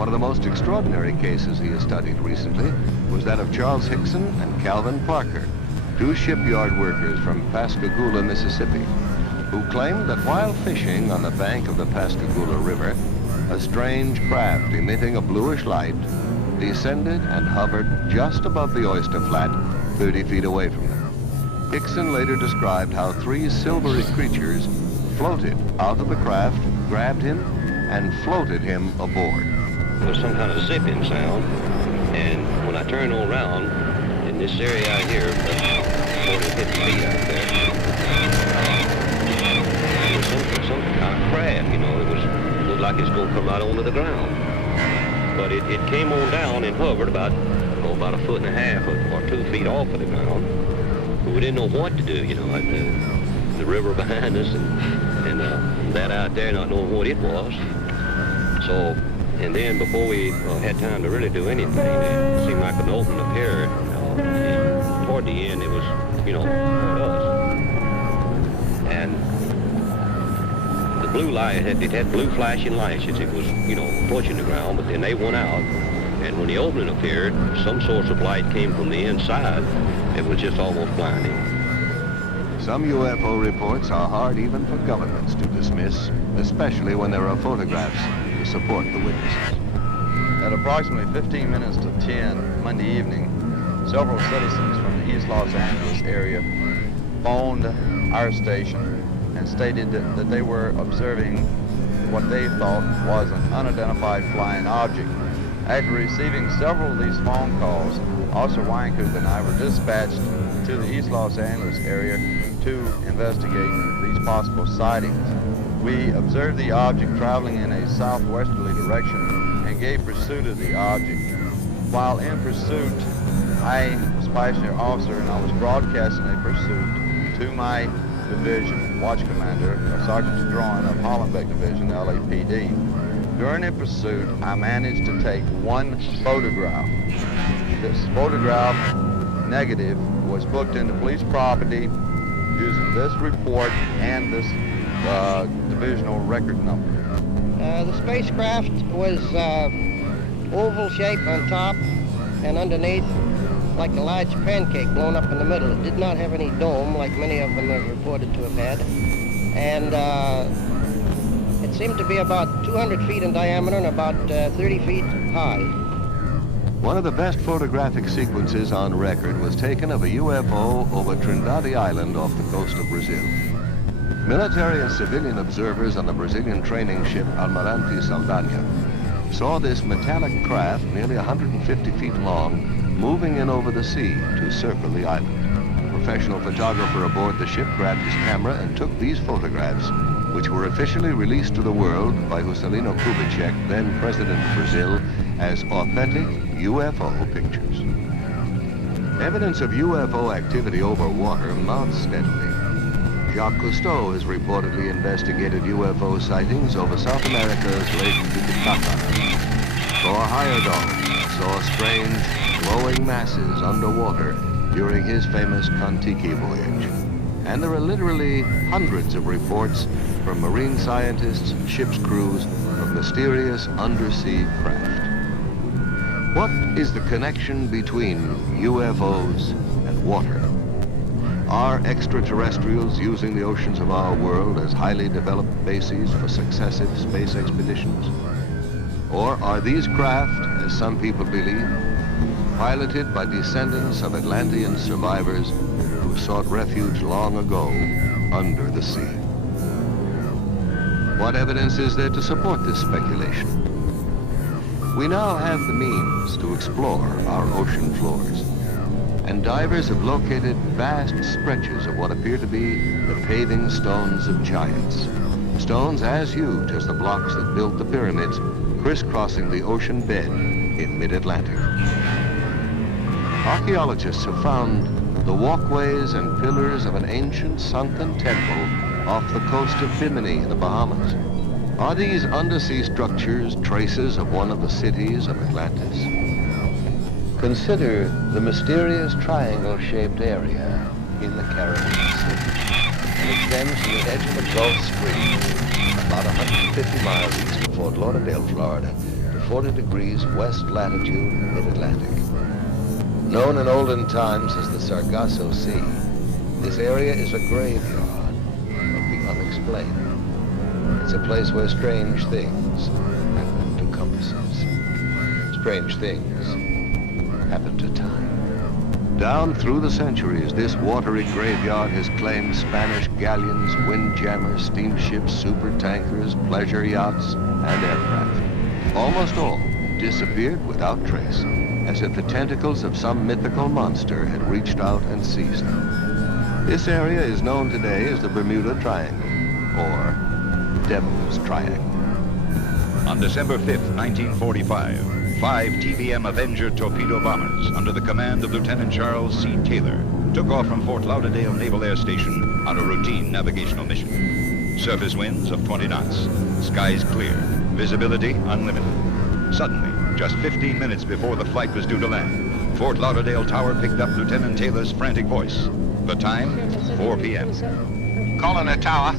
One of the most extraordinary cases he has studied recently was that of Charles Hickson and Calvin Parker, two shipyard workers from Pascagoula, Mississippi, who claimed that while fishing on the bank of the Pascagoula River, a strange craft emitting a bluish light descended and hovered just above the oyster flat, 30 feet away from them. Hickson later described how three silvery creatures floated out of the craft, grabbed him, and floated him aboard. There was some kind of zipping sound, and when I turned around, in this area out here, 40, 50 feet out there, there was some kind of craft, you know, it looked like it's going to come right onto the ground. But it came on down and hovered about a foot and a half or 2 feet off of the ground. But we didn't know what to do, you know, like the river behind us and that out there not knowing what it was. So, and then before we had time to really do anything, it seemed like an open up here. Toward the end, it was, you know, us. And the blue light, it had blue flashing lights as it was, you know, approaching the ground, but then they went out. And when the opening appeared, some source of light came from the inside. It was just almost blinding. Some UFO reports are hard even for governments to dismiss, especially when there are photographs to support the witnesses. At approximately 15 minutes to 10 Monday evening, several citizens from the East Los Angeles area phoned our station and stated that they were observing what they thought was an unidentified flying object. After receiving several of these phone calls, Officer Weinkoop and I were dispatched to the East Los Angeles area to investigate these possible sightings. We observed the object traveling in a southwesterly direction and gave pursuit of the object. While in pursuit, I was passenger officer and I was broadcasting a pursuit to my division, watch commander, Sergeant Straughn of Hollenbeck Division, LAPD. During the pursuit, I managed to take one photograph. This photograph negative was booked into police property using this report and this divisional record number. The spacecraft was oval shape on top and underneath like a large pancake blown up in the middle. It did not have any dome like many of them are reported to have had. And it seemed to be about 200 feet in diameter and about 30 feet high. One of the best photographic sequences on record was taken of a UFO over Trindade Island off the coast of Brazil. Military and civilian observers on the Brazilian training ship Almirante Saldanha saw this metallic craft nearly 150 feet long moving in over the sea to circle the island. A professional photographer aboard the ship grabbed his camera and took these photographs, which were officially released to the world by Juscelino Kubitschek, then president of Brazil, as authentic UFO pictures. Evidence of UFO activity over water mounts steadily. Jacques Cousteau has reportedly investigated UFO sightings over South America's Lake Titicaca. Thor Heyerdahl saw strange glowing masses underwater during his famous Kon-Tiki voyage. And there are literally hundreds of reports from marine scientists and ship's crews of mysterious undersea craft. What is the connection between UFOs and water? Are extraterrestrials using the oceans of our world as highly developed bases for successive space expeditions? Or are these craft, as some people believe, piloted by descendants of Atlantean survivors who sought refuge long ago under the sea? What evidence is there to support this speculation? We now have the means to explore our ocean floors, and divers have located vast stretches of what appear to be the paving stones of giants. Stones as huge as the blocks that built the pyramids, crisscrossing the ocean bed in mid-Atlantic. Archaeologists have found the walkways and pillars of an ancient sunken temple off the coast of Bimini in the Bahamas. Are these undersea structures traces of one of the cities of Atlantis? Consider the mysterious triangle-shaped area in the Caribbean Sea. It extends to the edge of the Gulf Stream, about 150 miles east of Fort Lauderdale, Florida, to 40 degrees west latitude mid-Atlantic. Known in olden times as the Sargasso Sea, this area is a graveyard of the unexplained. It's a place where strange things happen to compasses. Strange things happen to time. Down through the centuries, this watery graveyard has claimed Spanish galleons, windjammers, steamships, supertankers, pleasure yachts, and aircraft. Almost all disappeared without trace, as if the tentacles of some mythical monster had reached out and seized them. This area is known today as the Bermuda Triangle, or Devil's Triangle. On December 5th, 1945, 5 TBM Avenger torpedo bombers under the command of Lieutenant Charles C. Taylor took off from Fort Lauderdale Naval Air Station on a routine navigational mission. Surface winds of 20 knots, skies clear, visibility unlimited. Suddenly, just 15 minutes before the flight was due to land, Fort Lauderdale Tower picked up Lieutenant Taylor's frantic voice. The time, 4 p.m. Calling the tower.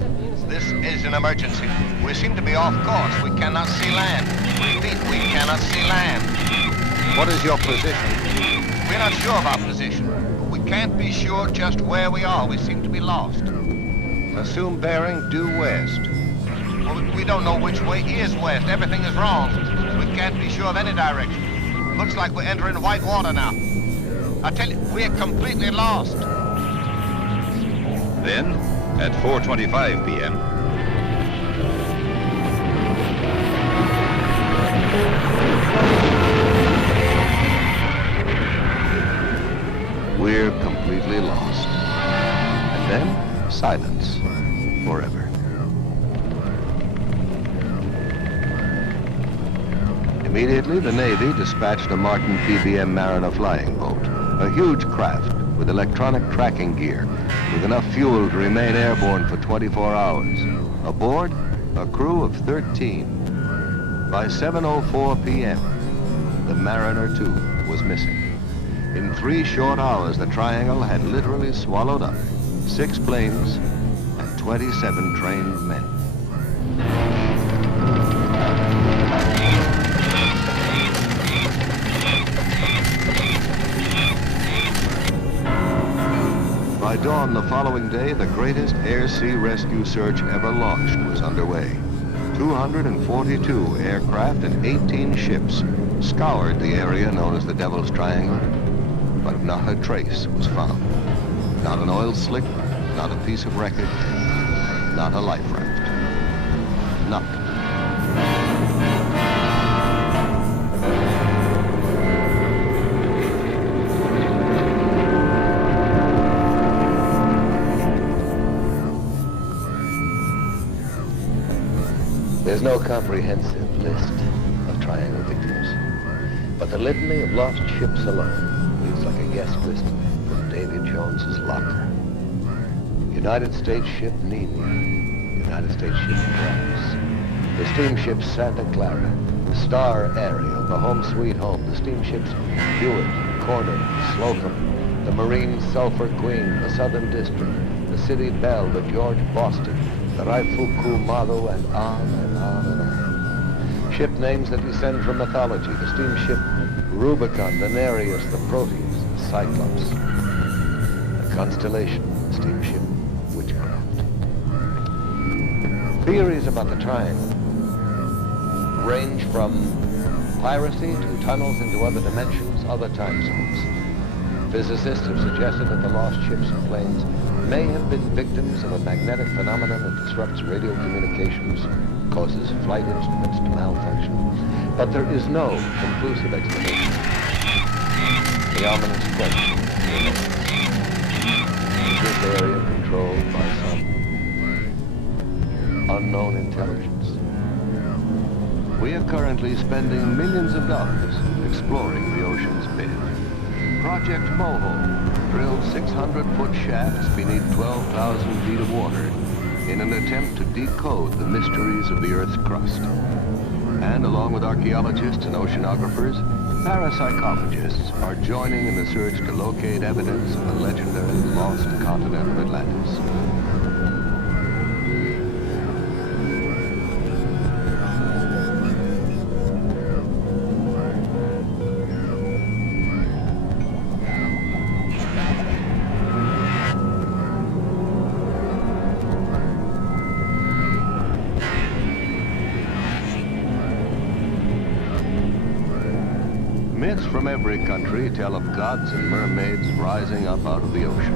This is an emergency. We seem to be off course. We cannot see land. Repeat, we cannot see land. What is your position? We're not sure of our position. We can't be sure just where we are. We seem to be lost. Assume bearing due west. Well, we don't know which way is west. Everything is wrong. We can't be sure of any direction. Looks like we're entering white water now. I tell you, we're completely lost. Then, at 4:25 p.m., we're completely lost. And then, silence forever. Immediately, the Navy dispatched a Martin PBM Mariner flying boat, a huge craft with electronic tracking gear, with enough fuel to remain airborne for 24 hours. Aboard, a crew of 13. By 7:04 p.m., the Mariner 2 was missing. In 3 short hours, the Triangle had literally swallowed up 6 planes and 27 trained men. By dawn the following day, the greatest air-sea rescue search ever launched was underway. 242 aircraft and 18 ships scoured the area known as the Devil's Triangle, but not a trace was found. Not an oil slick, not a piece of wreckage, not a life raft. Nothing. There's no comprehensive list of Triangle victims, but the litany of lost ships alone reads like a guest list from Davy Jones's locker. United States ship Nina, United States ship Bryce, the steamship Santa Clara, the Star Ariel, the Home Sweet Home, the steamships Hewitt, Corner, Slocum, the Marine Sulphur Queen, the Southern District, the City Belle, the George Boston, the Raifuku Maru, and on and on and on. Ship names that descend from mythology, the steamship Rubicon, the Nereus, the Proteus, the Cyclops, the Constellation, the steamship Witchcraft. Theories about the Triangle range from piracy to tunnels into other dimensions, other time zones. Physicists have suggested that the lost ships and planes may have been victims of a magnetic phenomenon that disrupts radio communications, causes flight instruments to malfunction. But there is no conclusive explanation. The ominous question remains. Is this area controlled by some unknown intelligence? We are currently spending millions of dollars exploring the ocean's bed. Project Mohole drilled 600-foot shafts beneath 12,000 feet of water in an attempt to decode the mysteries of the Earth's crust. And along with archaeologists and oceanographers, parapsychologists are joining in the search to locate evidence of the legendary lost continent of Atlantis. Myths from every country tell of gods and mermaids rising up out of the ocean.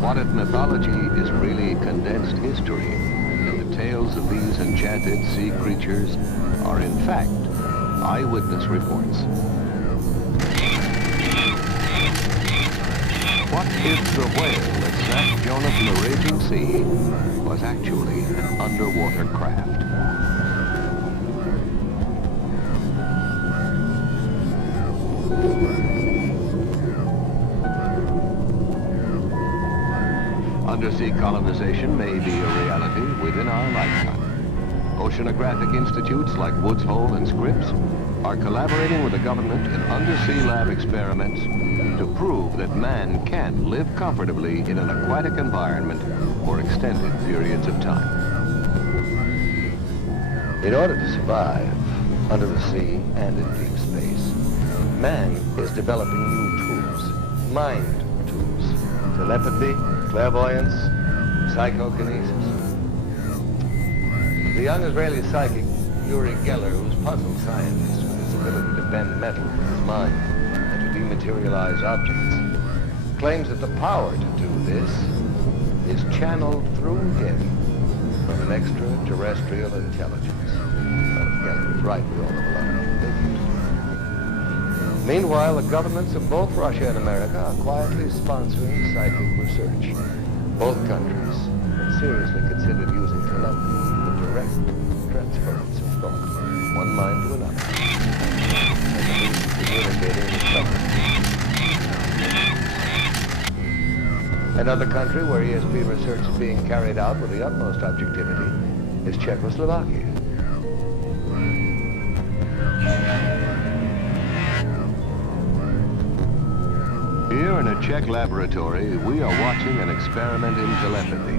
What if mythology is really condensed history, and the tales of these enchanted sea creatures are in fact eyewitness reports? What if the whale that snatched Jonah from the raging sea was actually an underwater craft? Undersea colonization may be a reality within our lifetime. Oceanographic institutes like Woods Hole and Scripps are collaborating with the government in undersea lab experiments to prove that man can live comfortably in an aquatic environment for extended periods of time. In order to survive under the sea and in deep space, man is developing new tools, mind tools, telepathy, clairvoyance, psychokinesis. The young Israeli psychic Uri Geller, who's puzzled scientists with his ability to bend metal with his mind and to dematerialize objects, claims that the power to do this is channeled through him from an extraterrestrial intelligence. Well, if Geller is right, we all have a lot of conviction. Meanwhile, the governments of both Russia and America are quietly sponsoring psychic research. Both countries have seriously considered using telepathy, the direct transference of thought, one mind to another, as a means of communicating with someone. Another country where ESP research is being carried out with the utmost objectivity is Czechoslovakia. Here in a Czech laboratory, we are watching an experiment in telepathy.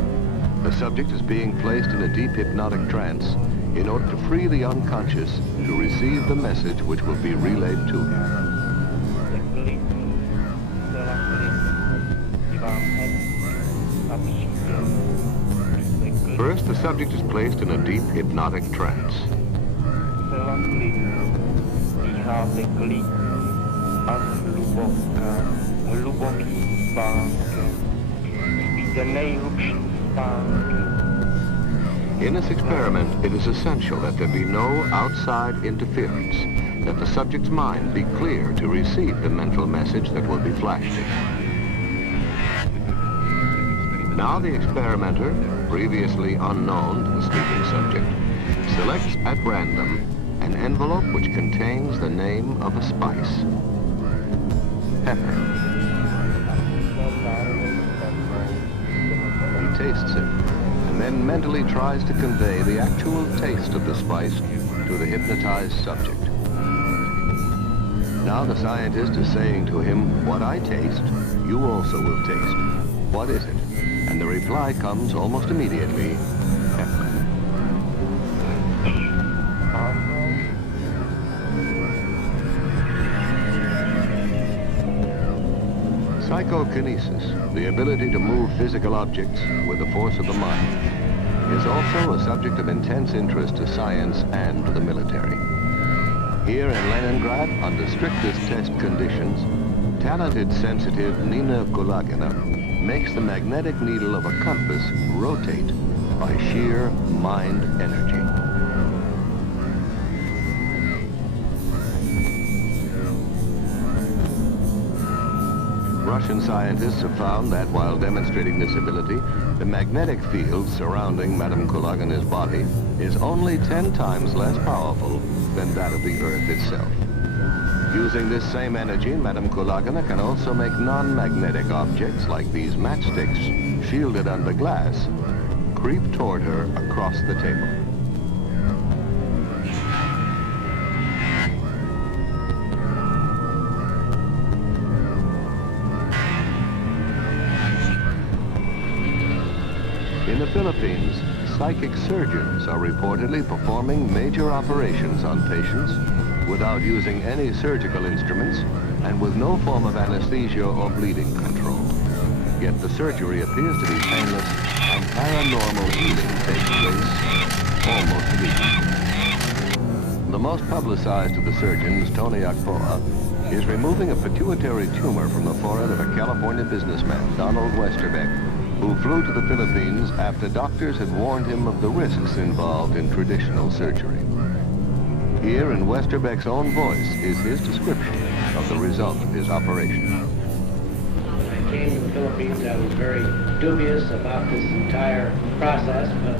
The subject is being placed in a deep hypnotic trance in order to free the unconscious to receive the message which will be relayed to him. First, the subject is placed in a deep hypnotic trance. In this experiment, it is essential that there be no outside interference, that the subject's mind be clear to receive the mental message that will be flashed to him. Now the experimenter, previously unknown to the sleeping subject, selects at random an envelope which contains the name of a spice. Pepper. He tastes it, and then mentally tries to convey the actual taste of the spice to the hypnotized subject. Now the scientist is saying to him, "What I taste, you also will taste. What is it?" And the reply comes almost immediately, pepper. Psychokinesis, the ability to move physical objects with the force of the mind, is also a subject of intense interest to science and to the military. Here in Leningrad, under strictest test conditions, talented sensitive Nina Kulagina makes the magnetic needle of a compass rotate by sheer mind energy. Russian scientists have found that while demonstrating this ability, the magnetic field surrounding Madame Kulagina's body is only 10 times less powerful than that of the Earth itself. Using this same energy, Madame Kulagina can also make non-magnetic objects like these matchsticks, shielded under glass, creep toward her across the table. In the Philippines, psychic surgeons are reportedly performing major operations on patients without using any surgical instruments and with no form of anesthesia or bleeding control. Yet the surgery appears to be painless and paranormal healing takes place almost immediately. The most publicized of the surgeons, Tony Akpoa, is removing a pituitary tumor from the forehead of a California businessman, Donald Westerbeck, who flew to the Philippines after doctors had warned him of the risks involved in traditional surgery. Here, in Westerbeck's own voice, is his description of the result of his operation. When I came to the Philippines, I was very dubious about this entire process, but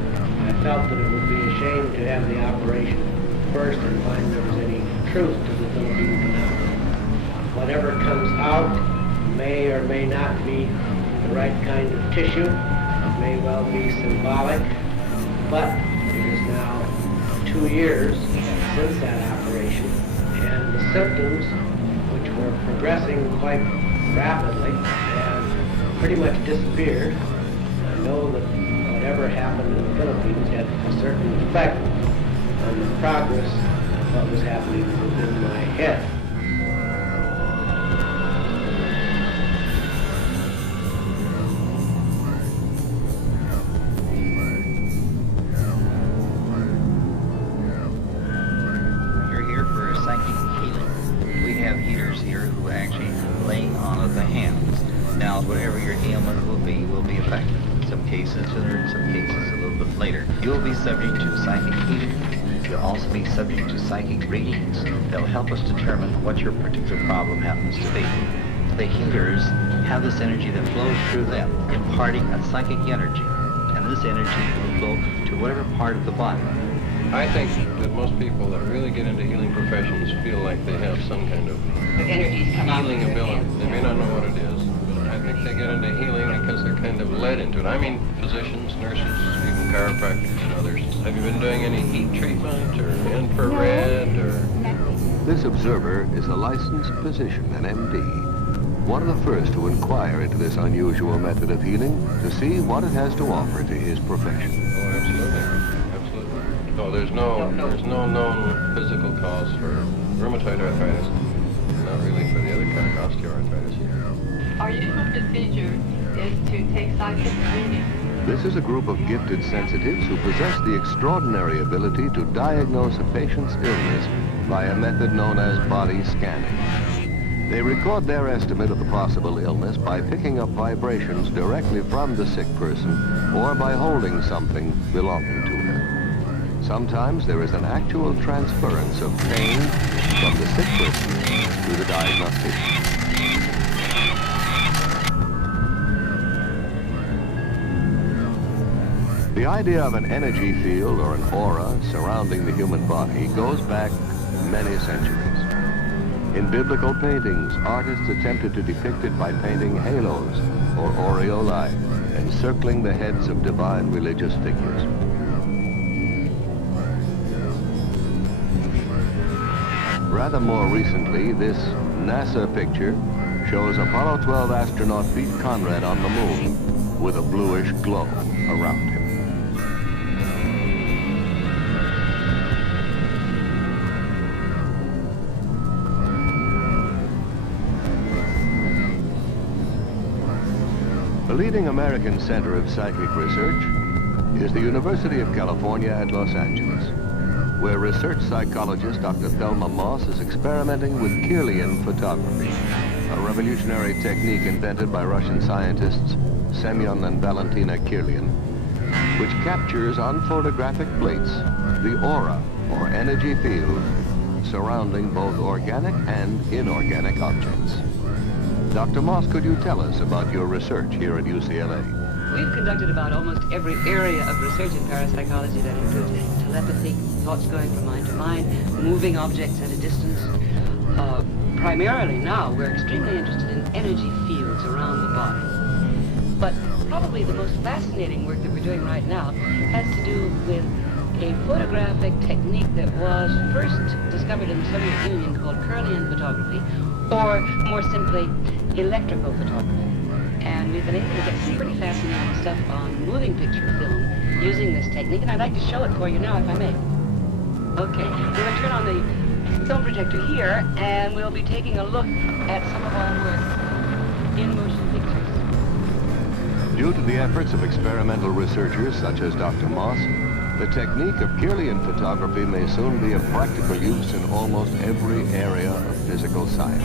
I felt that it would be a shame to have the operation first and find there was any truth to the Philippine phenomenon. Whatever comes out may or may not be the right kind of tissue. It may well be symbolic, but it is now 2 years since that operation, and the symptoms, which were progressing quite rapidly, have pretty much disappeared. I know that whatever happened in the Philippines had a certain effect on the progress of what was happening within my head. You're here for psychic healing. We have healers here who actually lay on the hands. Now, whatever your ailment will be affected. In some cases sooner, in some cases a little bit later. You will be subject to psychic healing. You'll also be subject to psychic readings. They'll help us determine what your particular problem happens to be. The healers have this energy that flows through them, imparting a psychic energy. And this energy will flow to whatever part of the body. I think that most people that really get into healing professions feel like they have some kind of healing ability. They may not know what it is, but I think they get into healing because they're kind of led into it. I mean, physicians, nurses, even chiropractors and others. Have you been doing any heat treatment or infrared or... This observer is a licensed physician, an MD, one of the first to inquire into this unusual method of healing to see what it has to offer to his profession. Oh, absolutely. Absolutely. Oh, there's no known physical cause for rheumatoid arthritis. Not really for the other kind of osteoarthritis. Our usual procedure is to take psychic readings. This is a group of gifted sensitives who possess the extraordinary ability to diagnose a patient's illness by a method known as body scanning. They record their estimate of the possible illness by picking up vibrations directly from the sick person or by holding something belonging to her. Sometimes there is an actual transference of pain from the sick person to the diagnostician. The idea of an energy field or an aura surrounding the human body goes back many centuries. In biblical paintings, artists attempted to depict it by painting halos or aureolae encircling the heads of divine religious figures. Rather more recently, this NASA picture shows Apollo 12 astronaut Pete Conrad on the moon with a bluish glow around him. The leading American center of psychic research is the University of California at Los Angeles, where research psychologist Dr. Thelma Moss is experimenting with Kirlian photography, a revolutionary technique invented by Russian scientists Semyon and Valentina Kirlian, which captures on photographic plates the aura or energy field surrounding both organic and inorganic objects. Dr. Moss, could you tell us about your research here at UCLA? We've conducted about almost every area of research in parapsychology that includes telepathy, thoughts going from mind to mind, moving objects at a distance. Primarily now, we're extremely interested in energy fields around the body. But probably the most fascinating work that we're doing right now has to do with a photographic technique that was first discovered in the Soviet Union called Kirlian photography, or more simply, electrical photography. And we've been able to get some pretty fascinating stuff on moving picture film using this technique, and I'd like to show it for you now, if I may. Okay, we're going to turn on the film projector here, and we'll be taking a look at some of our work in motion pictures. Due to the efforts of experimental researchers such as Dr. Moss, The technique of Kirlian photography may soon be of practical use in almost every area of physical science.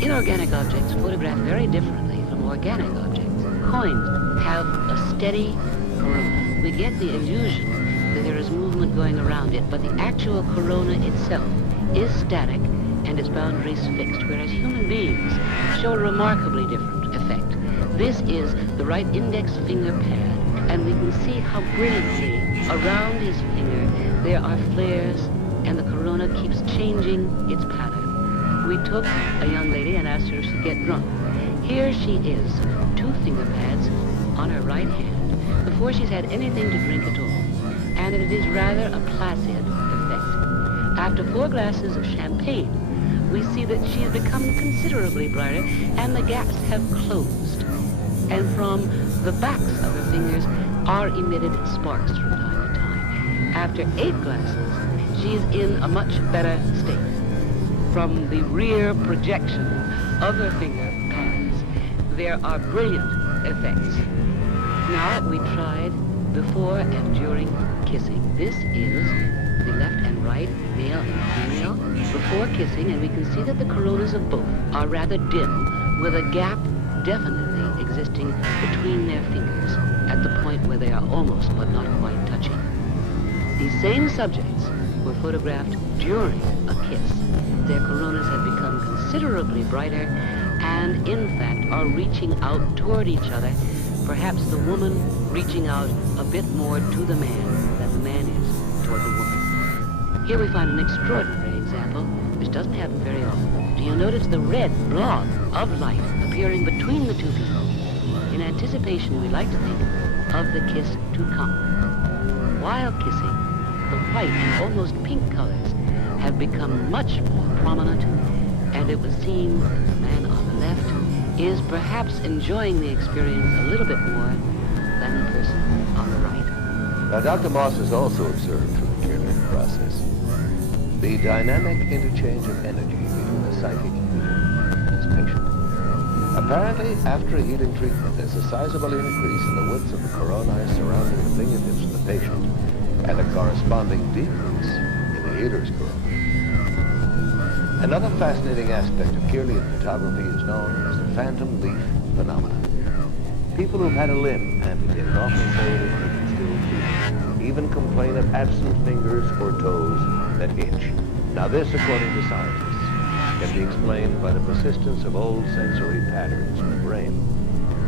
Inorganic objects photograph very differently from organic objects. Coins have a steady corona. We get the illusion that there is movement going around it, but the actual corona itself is static and its boundaries fixed, whereas human beings show a remarkably different effect. This is the right index finger pad, and we can see how brilliantly around his finger there are flares, and the corona keeps changing its pattern. We took a young lady and asked her if she'd get drunk. Here she is, 2 finger pads on her right hand, before she's had anything to drink at all, and it is rather a placid effect. After 4 glasses of champagne, we see that she has become considerably brighter, and the gaps have closed. And from the backs of her fingers are emitted sparks from time to time. After 8 glasses, she is in a much better state. From the rear projection of her finger pads, there are brilliant effects. Now we tried before and during kissing. This is the left and right, male and female, before kissing, and we can see that the coronas of both are rather dim, with a gap definitely existing between their fingers at the point where they are almost but not quite touching. These same subjects were photographed during a kiss. Their coronas have become considerably brighter and, in fact, are reaching out toward each other, perhaps the woman reaching out a bit more to the man than the man is toward the woman. Here we find an extraordinary example, which doesn't happen very often. Do you notice the red blob of light appearing between the 2 people? In anticipation, we like to think of the kiss to come. While kissing, the white and almost pink colors have become much more prominent, and it would seem the man on the left is perhaps enjoying the experience a little bit more than the person on the right. Now, Dr. Moss has also observed through the Kirlian process the dynamic interchange of energy between the psychic healer and his patient. Apparently, after a healing treatment, there's a sizable increase in the width of the coronae surrounding the fingertips of the patient, and a corresponding decrease in the healer's corona. Another fascinating aspect of Kirlian photography is known as the phantom leaf phenomenon. People who've had a limb amputated often say that they can still feel, even complain of absent fingers or toes that itch. Now this, according to scientists, can be explained by the persistence of old sensory patterns in the brain.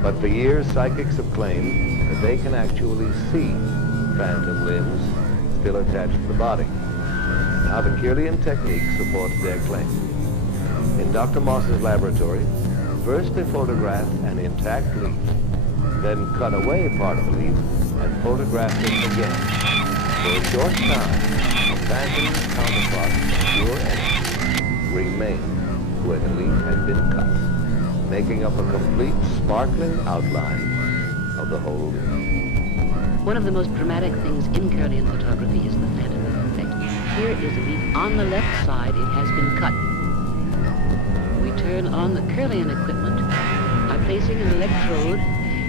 But for years, psychics have claimed that they can actually see phantom limbs still attached to the body. Now the Kirlian technique supports their claim. In Dr. Moss's laboratory, first they photographed an intact leaf, then cut away part of the leaf and photographed it again. For a short time, a phantom counterpart of pure energy remained where the leaf had been cut, making up a complete sparkling outline of the whole leaf. One of the most dramatic things in Kirlian photography is the phantom leaf effect. Here is a leaf on the left side. It has been cut. We turn on the Kirlian equipment by placing an electrode,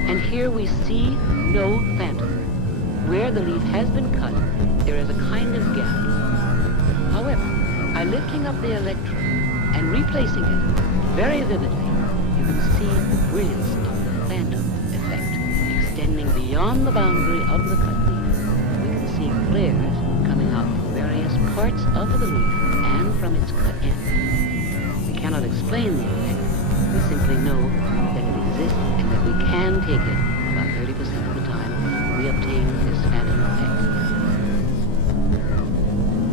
and here we see no phantom. Where the leaf has been cut, there is a kind of gap. However, by lifting up the electrode and replacing it very vividly, you can see the brilliance of the phantom effect extending beyond the boundary of the cut leaf. We can see flares coming out from various parts of the leaf and from its cut end. We cannot explain the effect. We simply know that it exists and that we can take it about 30% of the time. We obtain this phantom effect.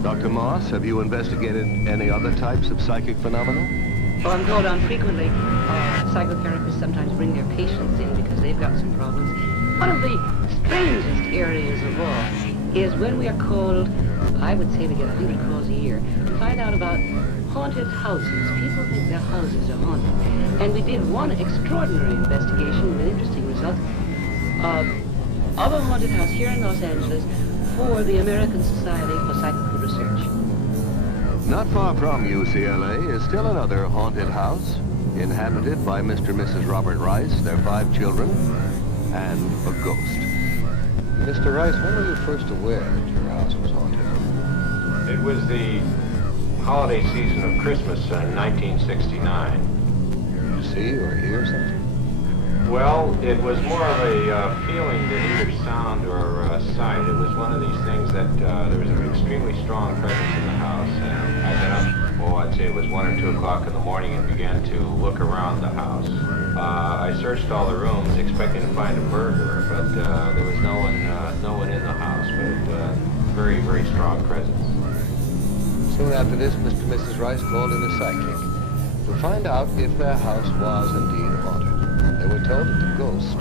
Dr. Moss, have you investigated any other types of psychic phenomena? Well, I'm called on frequently. Psychotherapists sometimes bring their patients in because they've got some problems. One of the strangest areas of all is when we are called, I would say we get 100 calls a year, to find out about haunted houses. People think their houses are haunted. And we did one extraordinary investigation with interesting results of a haunted house here in Los Angeles for the American Society for Psychical Research. Not far from UCLA is still another haunted house, inhabited by Mr. and Mrs. Robert Rice, their 5 children, and a ghost. Mr. Rice, when were you first aware that your house was haunted? It was the holiday season of Christmas in 1969. Did you see or hear something? Well, it was more of a feeling than either sound or sight. It was one of these things that there was an extremely strong presence in the house, and I got up, I'd say it was 1 or 2 o'clock in the morning, and began to look around the house. I searched all the rooms expecting to find a burglar, but there was no one in the house, but very, very strong presence. Soon after this, Mr. and Mrs. Rice called in a psychic to find out if their house was indeed haunted. They were told that the ghost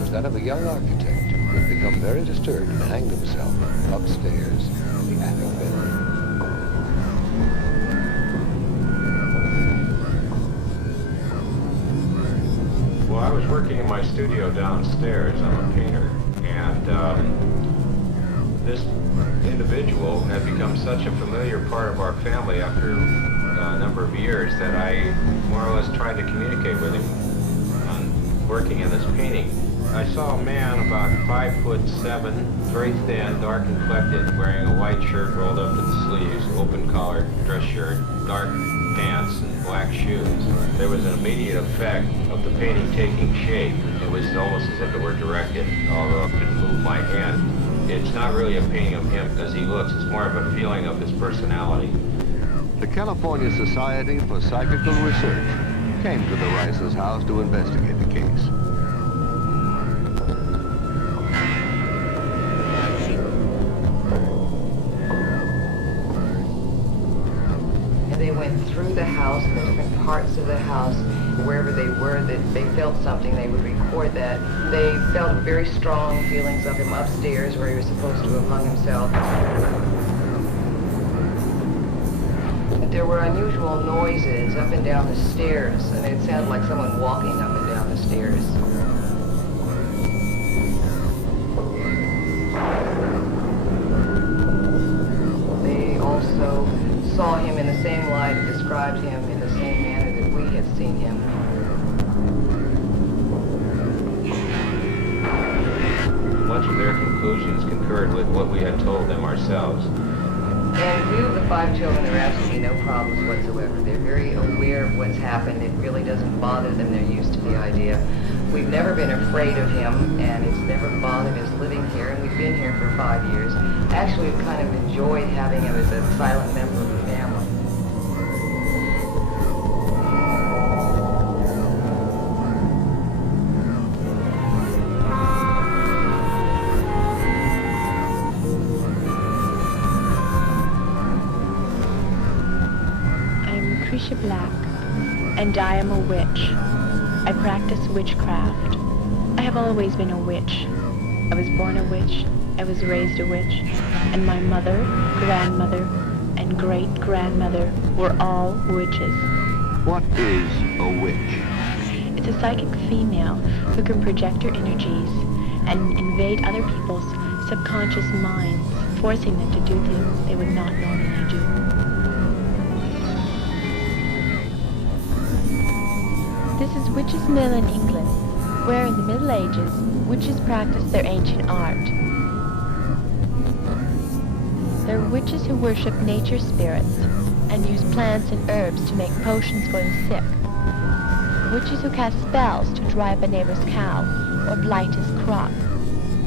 was that of a young architect who had become very disturbed and hanged himself upstairs in the attic bedroom. Well, I was working in my studio downstairs. I'm a painter, and this individual had become such a familiar part of our family after a number of years that I more or less tried to communicate with him on working in this painting. I saw a man about 5'7", very thin, dark complected, wearing a white shirt rolled up to the sleeves, open collar dress shirt, dark pants, and black shoes. There was an immediate effect of the painting taking shape. It was almost as if it were directed, although I couldn't move my hand. It's not really a painting of him as he looks, it's more of a feeling of his personality. The California Society for Psychical Research came to the Rice's house to investigate the case. They went through the house, the different parts of the house, wherever they were, that they felt something, they would record that. They felt very strong feelings of him upstairs where he was supposed to have hung himself. But there were unusual noises up and down the stairs, and it sounded like someone walking up and down the stairs. They also saw him in the same light and described him in the same manner that we had seen him. Much of their conclusions concurred with what we had told them ourselves. And in view of the 5 children, there are absolutely no problems whatsoever. They're very aware of what's happened. It really doesn't bother them. They're used to the idea. We've never been afraid of him, and it's never bothered us living here, and we've been here for 5 years. Actually, we've kind of enjoyed having him as a silent member of the family. Black, and I am a witch. I practice witchcraft. I have always been a witch. I was born a witch, I was raised a witch, and my mother, grandmother, and great-grandmother were all witches. What is a witch? It's a psychic female who can project her energies and invade other people's subconscious minds, forcing them to do things they would not normally do. This is Witches' Mill in England, where in the Middle Ages, witches practiced their ancient art. There are witches who worship nature spirits and use plants and herbs to make potions for the sick. Witches who cast spells to dry up a neighbor's cow or blight his crop.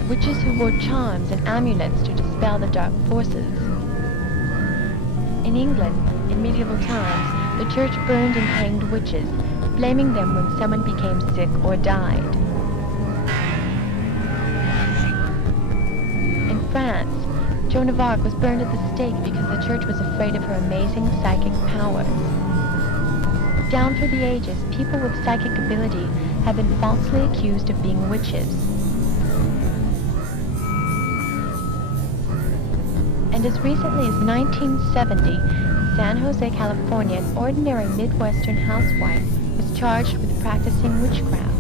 Witches who wore charms and amulets to dispel the dark forces. In England, in medieval times, the church burned and hanged witches, blaming them when someone became sick or died. In France, Joan of Arc was burned at the stake because the church was afraid of her amazing psychic powers. Down through the ages, people with psychic ability have been falsely accused of being witches. And as recently as 1970, in San Jose, California, an ordinary Midwestern housewife was charged with practicing witchcraft.